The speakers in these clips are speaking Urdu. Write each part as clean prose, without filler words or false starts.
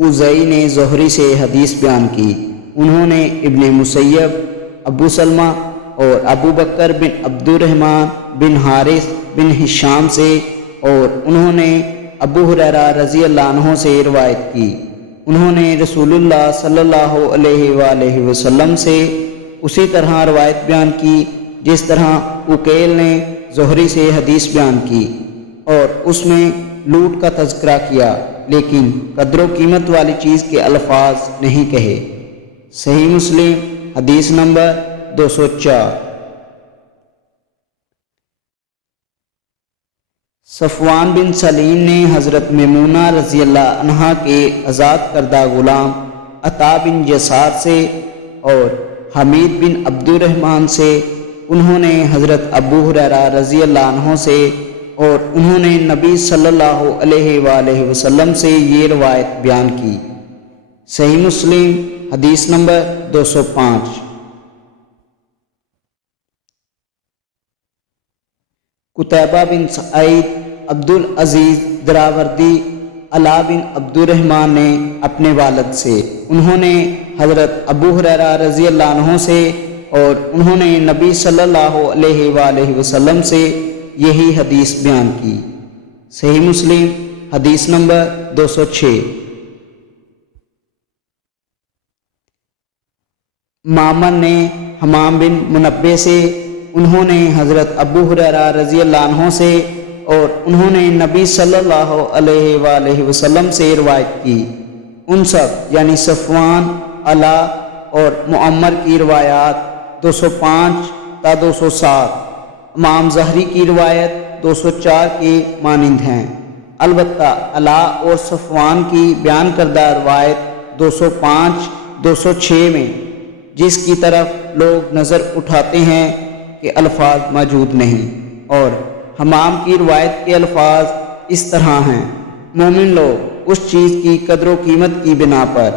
اوزئی نے زہری سے حدیث بیان کی، انہوں نے ابن مسیب، ابو سلمہ اور ابو بکر بن عبد الرحمن بن حارث بن ہشام سے، اور انہوں نے ابو ہریرہ رضی اللہ عنہ سے روایت کی، انہوں نے رسول اللہ صلی اللہ علیہ وآلہ وسلم سے اسی طرح روایت بیان کی جس طرح عقیل نے زہری سے حدیث بیان کی، اور اس میں لوٹ کا تذکرہ کیا لیکن قدر و قیمت والی چیز کے الفاظ نہیں کہے۔ صحیح مسلم حدیث نمبر 204۔ صفوان بن سلیم نے حضرت میمونہ رضی اللہ عنہا کے آزاد کردہ غلام عطا بن یسار سے اور حمید بن عبد الرحمن سے، انہوں نے حضرت ابو ہریرہ رضی اللہ عنہ سے، اور انہوں نے نبی صلی اللہ علیہ وآلہ وسلم سے یہ روایت بیان کی۔ صحیح مسلم حدیث نمبر 205۔ قتیبہ بن سعید، عبد العزیز دراوردی، علا بن عبد الرحمن نے اپنے والد سے، انہوں نے حضرت ابو ہریرہ رضی اللہ عنہ سے، اور انہوں نے نبی صلی اللہ علیہ وآلہ وسلم سے یہی حدیث بیان کی۔ صحیح مسلم حدیث نمبر 206۔ معمر نے حمام بن منبہ سے، انہوں نے حضرت ابو ہریرہ رضی اللہ عنہ سے، اور انہوں نے نبی صلی اللہ علیہ وآلہ وسلم سے روایت کی۔ ان سب یعنی صفوان، علا اور معمر کی روایات 205 تا 207، امام زہری کی روایت 204 کے مانند ہیں۔ البتہ علا اور صفوان کی بیان کردہ روایت 205 206 میں جس کی طرف لوگ نظر اٹھاتے ہیں کہ الفاظ موجود نہیں، اور حمام کی روایت کے الفاظ اس طرح ہیں: مومن لوگ اس چیز کی قدر و قیمت کی بنا پر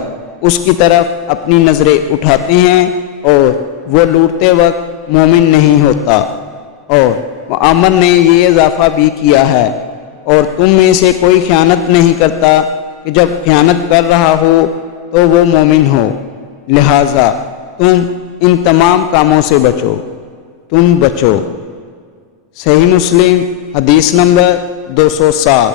اس کی طرف اپنی نظریں اٹھاتے ہیں اور وہ لوٹتے وقت مومن نہیں ہوتا۔ اور معمر نے یہ اضافہ بھی کیا ہے: اور تم میں سے کوئی خیانت نہیں کرتا کہ جب خیانت کر رہا ہو تو وہ مومن ہو، لہٰذا تم ان تمام کاموں سے بچو، تم بچو۔ صحیح مسلم حدیث نمبر 207۔